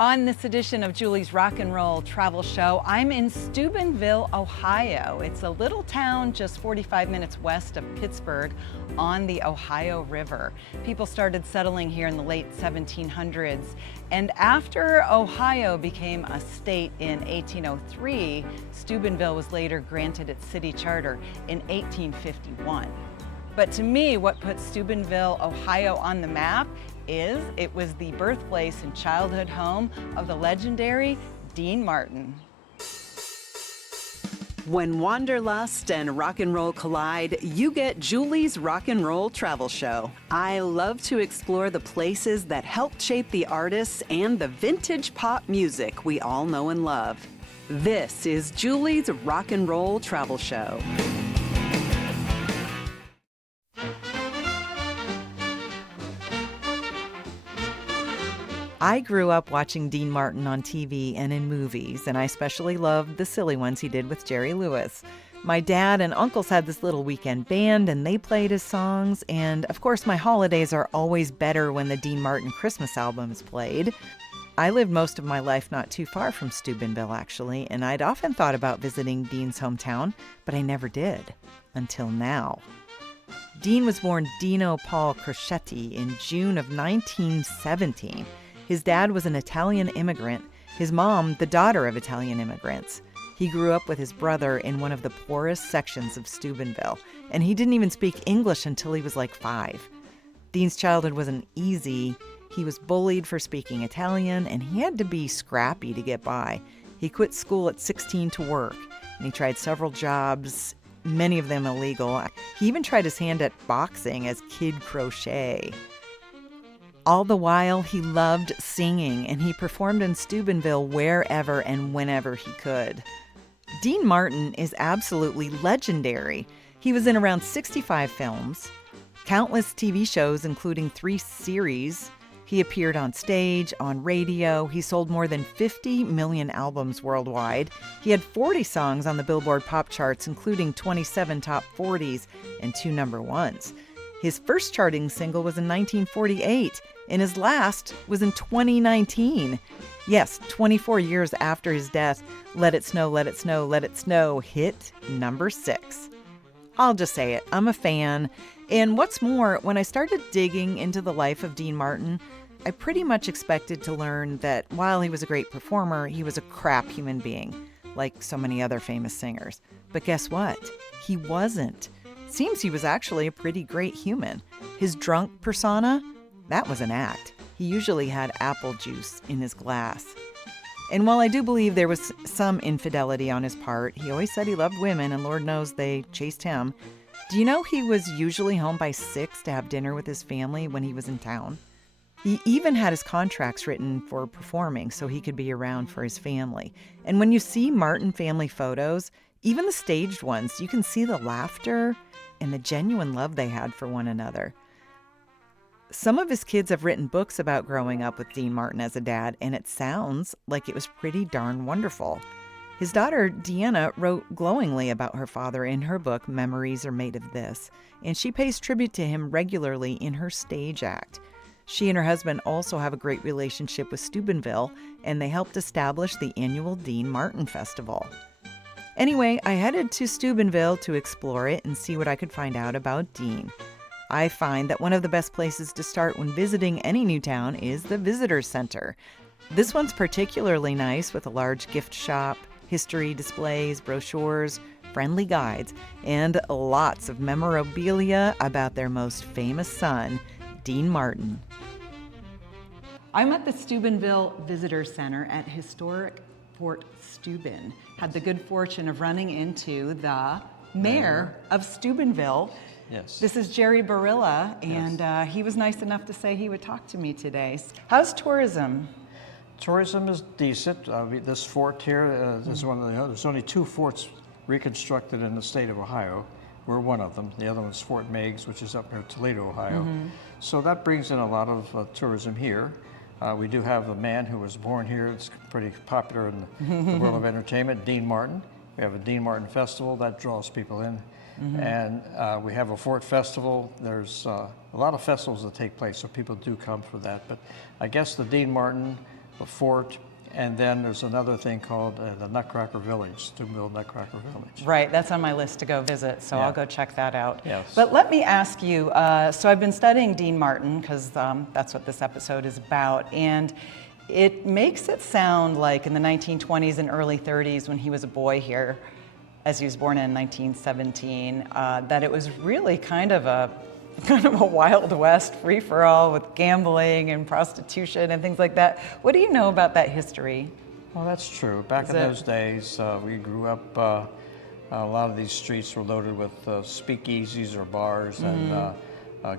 On this edition of Julie's Rock and Roll Travel Show, I'm in Steubenville, Ohio. It's a little town just 45 minutes west of Pittsburgh on the Ohio River. People started settling here in the late 1700s, and after Ohio became a state in 1803, Steubenville was later granted its city charter in 1851. But to me, what puts Steubenville, Ohio on the map is it was the birthplace and childhood home of the legendary Dean Martin. When wanderlust and rock and roll collide, you get Julie's Rock and Roll Travel Show. I love to explore the places that helped shape the artists and the vintage pop music we all know and love. This is Julie's Rock and Roll Travel Show. I grew up watching Dean Martin on TV and in movies, and I especially loved the silly ones he did with Jerry Lewis. My dad and uncles had this little weekend band, and they played his songs, and of course my holidays are always better when the Dean Martin Christmas album is played. I lived most of my life not too far from Steubenville, actually, and I'd often thought about visiting Dean's hometown, but I never did, until now. Dean was born Dino Paul Crocetti in June of 1917. His dad was an Italian immigrant, his mom the daughter of Italian immigrants. He grew up with his brother in one of the poorest sections of Steubenville, and he didn't even speak English until he was like 5. Dean's childhood wasn't easy. He was bullied for speaking Italian, and he had to be scrappy to get by. He quit school at 16 to work, and he tried several jobs, many of them illegal. He even tried his hand at boxing as Kid Crochet. All the while, he loved singing, and he performed in Steubenville wherever and whenever he could. Dean Martin is absolutely legendary. He was in around 65 films, countless TV shows, including 3 series. He appeared on stage, on radio. He sold more than 50 million albums worldwide. He had 40 songs on the Billboard pop charts, including 27 top 40s and 2 number 1s. His first charting single was in 1948, and his last was in 2019. Yes, 24 years after his death, Let It Snow, Let It Snow, Let It Snow hit number 6. I'll just say it, I'm a fan. And what's more, when I started digging into the life of Dean Martin, I pretty much expected to learn that while he was a great performer, he was a crap human being, like so many other famous singers. But guess what? He wasn't. Seems he was actually a pretty great human. His drunk persona, that was an act. He usually had apple juice in his glass. And while I do believe there was some infidelity on his part, he always said he loved women, and Lord knows they chased him. Do you know he was usually home by 6 to have dinner with his family when he was in town? He even had his contracts written for performing so he could be around for his family. And when you see Martin family photos, even the staged ones, you can see the laughter and the genuine love they had for one another. Some of his kids have written books about growing up with Dean Martin as a dad, and it sounds like it was pretty darn wonderful. His daughter, Deanna, wrote glowingly about her father in her book, Memories Are Made of This, and she pays tribute to him regularly in her stage act. She and her husband also have a great relationship with Steubenville, and they helped establish the annual Dean Martin Festival. Anyway, I headed to Steubenville to explore it and see what I could find out about Dean. I find that one of the best places to start when visiting any new town is the Visitor Center. This one's particularly nice with a large gift shop, history displays, brochures, friendly guides, and lots of memorabilia about their most famous son, Dean Martin. I'm at the Steubenville Visitor Center at historic Fort Steuben. Had the good fortune of running into the Mayor of Steubenville. Yes. This is Jerry Barilla, and he was nice enough to say he would talk to me today. How's tourism? Tourism is decent. This fort here is one of the, there's only 2 forts reconstructed in the state of Ohio. We're one of them. The other one's Fort Meigs, which is up near Toledo, Ohio. So that brings in a lot of tourism here. We do have a man who was born here. It's pretty popular in the world of entertainment, Dean Martin. We have a Dean Martin Festival that draws people in. And we have a Fort Festival. There's a lot of festivals that take place, so people do come for that. But I guess the Dean Martin the fort, and then there's another thing called the Nutcracker Village, Steubenville Nutcracker Village. Right, that's on my list to go visit, so Yeah. I'll go check that out. Yes. But let me ask you, so I've been studying Dean Martin, because that's what this episode is about, and it makes it sound like in the 1920s and early 30s when he was a boy here, as he was born in 1917, that it was really kind of a Wild West free-for-all with gambling and prostitution and things like that. What do you know about that history? Well, that's true. Back in those days, we grew up, a lot of these streets were loaded with speakeasies or bars, and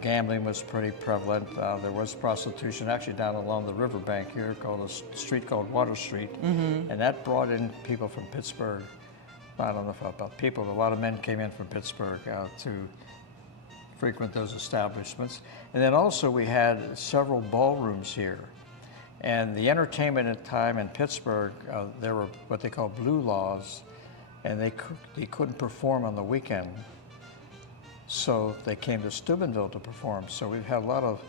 gambling was pretty prevalent. There was prostitution actually down along the riverbank here, called a street called Water Street, and that brought in people from Pittsburgh. I don't know about people, but a lot of men came in from Pittsburgh to frequent those establishments. And then also we had several ballrooms here. And the entertainment at the time in Pittsburgh, there were what they call blue laws, and they couldn't perform on the weekend. So they came to Steubenville to perform. So we've had a lot of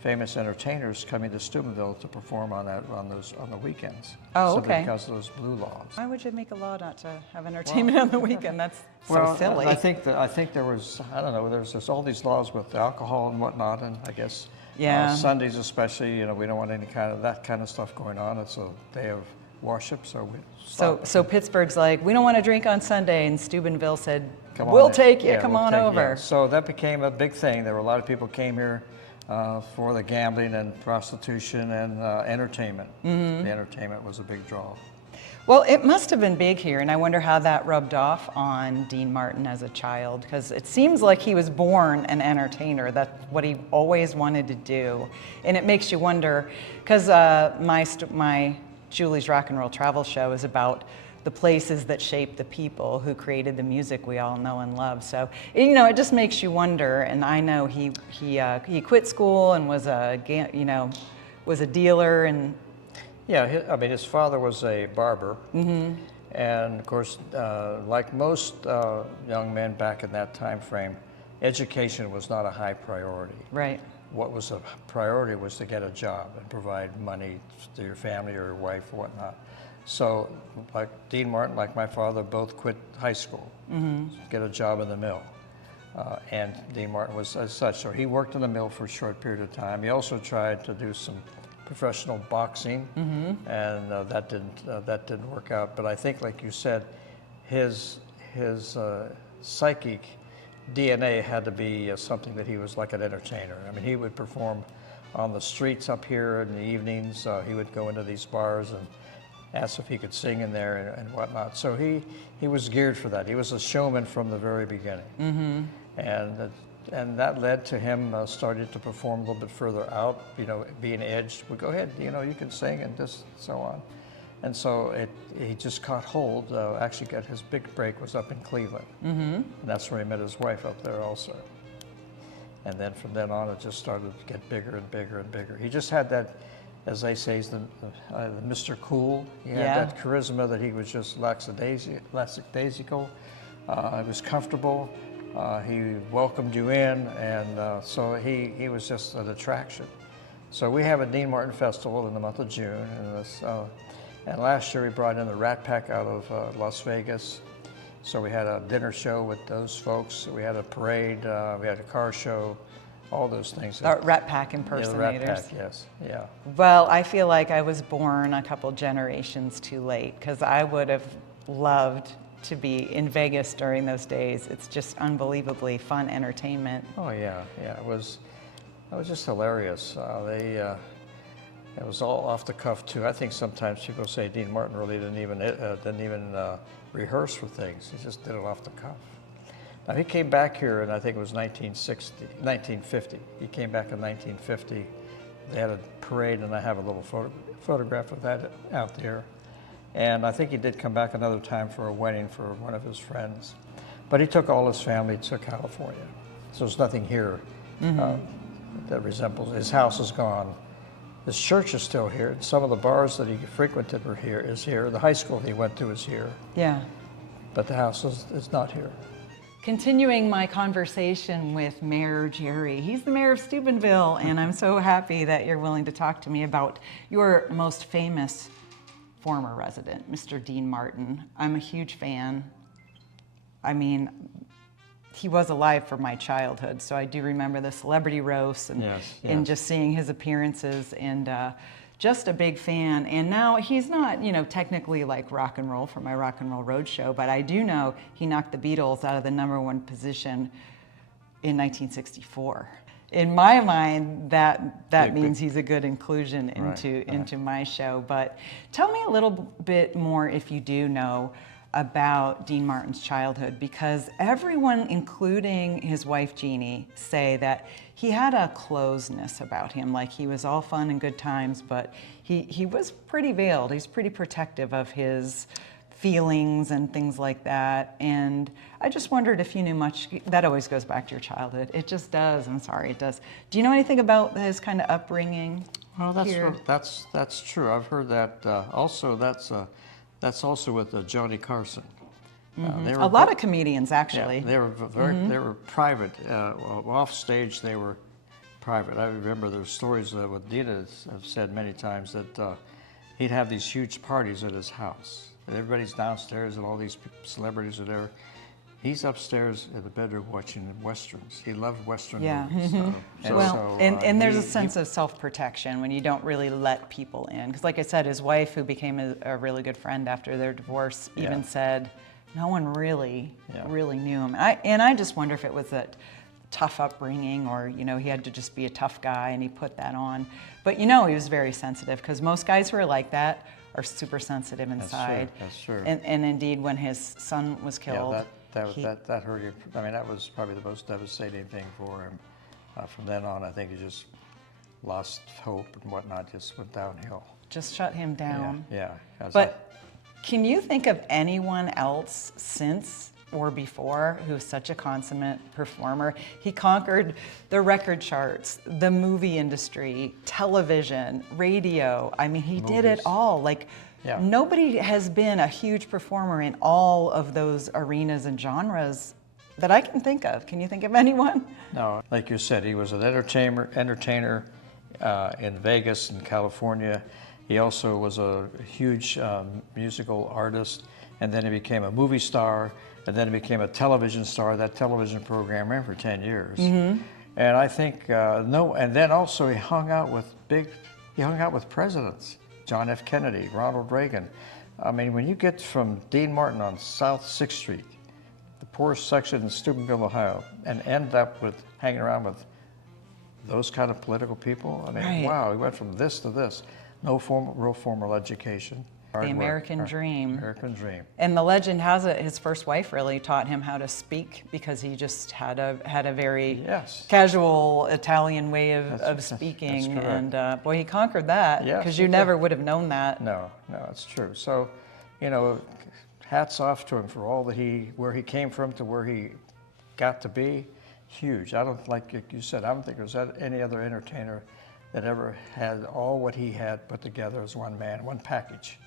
famous entertainers coming to Steubenville to perform on the weekends. Oh, simply okay. because of those blue laws. Why would you make a law not to have entertainment on the weekend? That's so silly. I think there was, I don't know, there's all these laws with alcohol and whatnot, and I guess Sundays especially, we don't want any that kind of stuff going on. It's a day of worship, so we stopped. So Pittsburgh's like, we don't want to drink on Sunday, and Steubenville said, Come on we'll in. take you, Yeah, come we'll on take you. over. So that became a big thing. There were a lot of people came here for the gambling and prostitution and entertainment. The entertainment was a big draw. Well, it must have been big here, and I wonder how that rubbed off on Dean Martin as a child, because it seems like he was born an entertainer. That's what he always wanted to do. And it makes you wonder, because my Julie's Rock and Roll Travel Show is about the places that shape the people who created the music we all know and love. So, it just makes you wonder, and I know he quit school and was a dealer and... Yeah, his father was a barber, and of course, like most young men back in that time frame, education was not a high priority. Right. What was a priority was to get a job and provide money to your family or your wife or whatnot. So, like Dean Martin, like my father, both quit high school, get a job in the mill. And Dean Martin was as such. So he worked in the mill for a short period of time. He also tried to do some professional boxing, and that didn't work out. But I think, like you said, his psychic DNA had to be something that he was like an entertainer. I mean, he would perform on the streets up here in the evenings. He would go into these bars and ask if he could sing in there and whatnot. So he was geared for that. He was a showman from the very beginning, and that led to him starting to perform a little bit further out. Being edged. Well, go ahead. You can sing and just so on. And so he just caught hold. Actually, got his big break was up in Cleveland, and that's where he met his wife up there also. And then from then on, it just started to get bigger and bigger and bigger. He just had that, as they say, the Mr. Cool. He had that charisma that he was just lackadaisical. He was comfortable. He welcomed you in, and so he was just an attraction. So we have a Dean Martin Festival in the month of June, and last year we brought in the Rat Pack out of Las Vegas. So we had a dinner show with those folks. We had a parade. We had a car show. All those things. Rat Pack impersonators. Yeah, the Rat Pack, yes, yeah. Well, I feel like I was born a couple generations too late, because I would have loved to be in Vegas during those days. It's just unbelievably fun entertainment. Oh yeah, it was just hilarious. It was all off the cuff too. I think sometimes people say Dean Martin really didn't even rehearse for things. He just did it off the cuff. Now he came back here, and I think it was 1950. He came back in 1950. They had a parade, and I have a little photograph of that out there. And I think he did come back another time for a wedding for one of his friends. But he took all his family to California. So there's nothing here that resembles. His house is gone. His church is still here. Some of the bars that he frequented is here. The high school he went to is here. Yeah. But the house is not here. continuing my conversation with Mayor Jerry. He's the mayor of Steubenville, and I'm so happy that you're willing to talk to me about your most famous former resident, Mr. Dean Martin. I'm a huge fan. I mean, he was alive for my childhood, so I do remember the celebrity roasts and, and just seeing his appearances, and just a big fan. And now he's not, you know, technically like rock and roll for my Rock and Roll Roadshow, but I do know he knocked the Beatles out of the #1 position in 1964. In my mind, that means he's a good inclusion into my show. But tell me a little bit more, if you do know, about Dean Martin's childhood, because everyone, including his wife Jeannie, say that he had a closeness about him, like he was all fun and good times, but he was pretty veiled. He's pretty protective of his feelings and things like that. And I just wondered if you knew much. That always goes back to your childhood. It just does. I'm sorry, it does. Do you know anything about his kind of upbringing? Well, that's true. I've heard that. Also, that's also with Johnny Carson. A lot of comedians, actually. Yeah, they were private. Off stage, they were private. I remember there's stories what Dina have said many times that he'd have these huge parties at his house. And everybody's downstairs, and all these celebrities are there. He's upstairs in the bedroom watching westerns. He loved western movies. And there's a sense of self-protection when you don't really let people in. Because like I said, his wife, who became a really good friend after their divorce, even said no one really knew him. And I just wonder if it was a tough upbringing, or, you know, he had to just be a tough guy and he put that on. But, you know, he was very sensitive, because most guys who are like that are super sensitive inside. That's true. And indeed, when his son was killed, that hurt him. I mean, that was probably the most devastating thing for him. From then on, I think he just lost hope and whatnot, just went downhill. Just shut him down. Yeah. But can you think of anyone else since or before who's such a consummate performer? He conquered the record charts, the movie industry, television, radio. I mean, he did it all. Like, nobody has been a huge performer in all of those arenas and genres that I can think of. Can you think of anyone? No, like you said, he was an entertainer in Vegas and California. He also was a huge musical artist, and then he became a movie star, and then he became a television star. That television program ran for 10 years. And I think, and then also he hung out with presidents. John F. Kennedy, Ronald Reagan. I mean, when you get from Dean Martin on South 6th Street, the poorest section in Steubenville, Ohio, and end up with hanging around with those kind of political people, I mean, wow, he went from this to this. No real formal education. The American dream. American dream. And the legend has it, his first wife really taught him how to speak, because he just had a very casual Italian way of speaking. And boy, he conquered that, because you never would have known that. No, it's true. So, you know, hats off to him for all that where he came from to where he got to be. Huge. I don't, like you said, I don't think there's any other entertainer that ever had all what he had put together as one man, one package.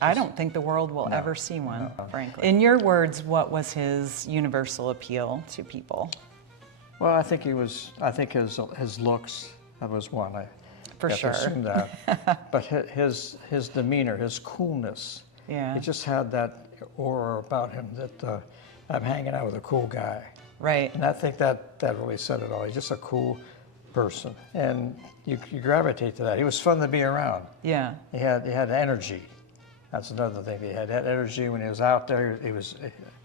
I don't think the world will ever see one, frankly. In your words, what was his universal appeal to people? Well, I think his looks, that was one. I got to assume that. But his demeanor, his coolness, he just had that aura about him that I'm hanging out with a cool guy. Right. And I think that really said it all. He's just a cool person, and you gravitate to that. He was fun to be around. Yeah. He had energy. That's another thing. He had that energy when he was out there. He was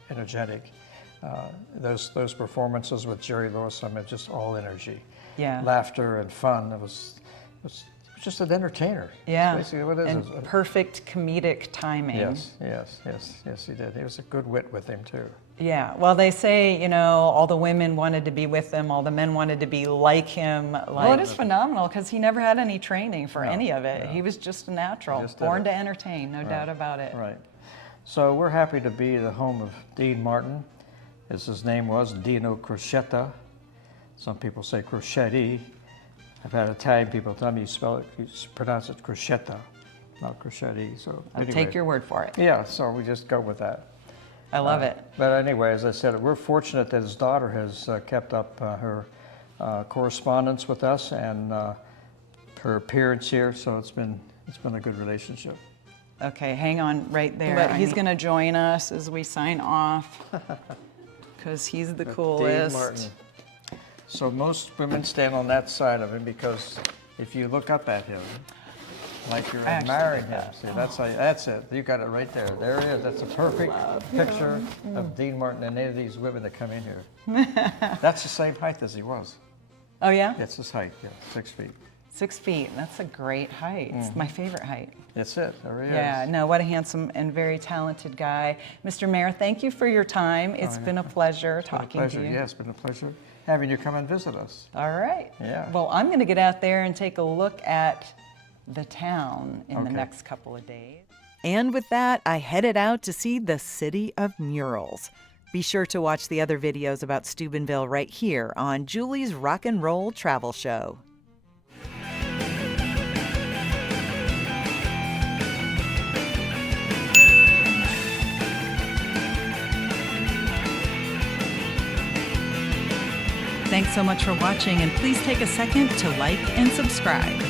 energetic. Those performances with Jerry Lewis, I mean, just all energy. Yeah. Laughter and fun. It was just an entertainer. Yeah. That's basically what it is. And perfect comedic timing. Yes, he did. He was a good wit with him too. Yeah, well, they say, you know, all the women wanted to be with him, all the men wanted to be like him. Well, it is phenomenal, because he never had any training for any of it. He was just a natural, born to entertain, no doubt about it. Right. So we're happy to be the home of Dean Martin, as his name was, Dino Crocetti. Some people say Crocetti. I've had Italian people tell me you pronounce it Crocetta, not Crocetti. So I'll take your word for it. Yeah, so we just go with that. I love it. But anyway, as I said, we're fortunate that his daughter has kept up her correspondence with us and her appearance here, so it's been a good relationship. Okay, hang on right there. But he's going to join us as we sign off because he's the coolest. Dean Martin. So most women stand on that side of him because if you look up at him, like you're admiring him. See, that's it. You got it right there. There he is. That's a perfect picture of Dean Martin and any of these women that come in here. That's the same height as he was. Oh, yeah? That's his height, yeah, 6 feet. 6 feet. That's a great height. It's my favorite height. That's it. There he is. Yeah, no, what a handsome and very talented guy. Mr. Mayor, thank you for your time. It's been a pleasure talking to you. Yeah, it's been a pleasure having you come and visit us. All right. Yeah. Well, I'm going to get out there and take a look at the town in the next couple of days. And with that, I headed out to see the City of Murals. Be sure to watch the other videos about Steubenville right here on Julie's Rock and Roll Travel Show. Thanks so much for watching, and please take a second to like and subscribe.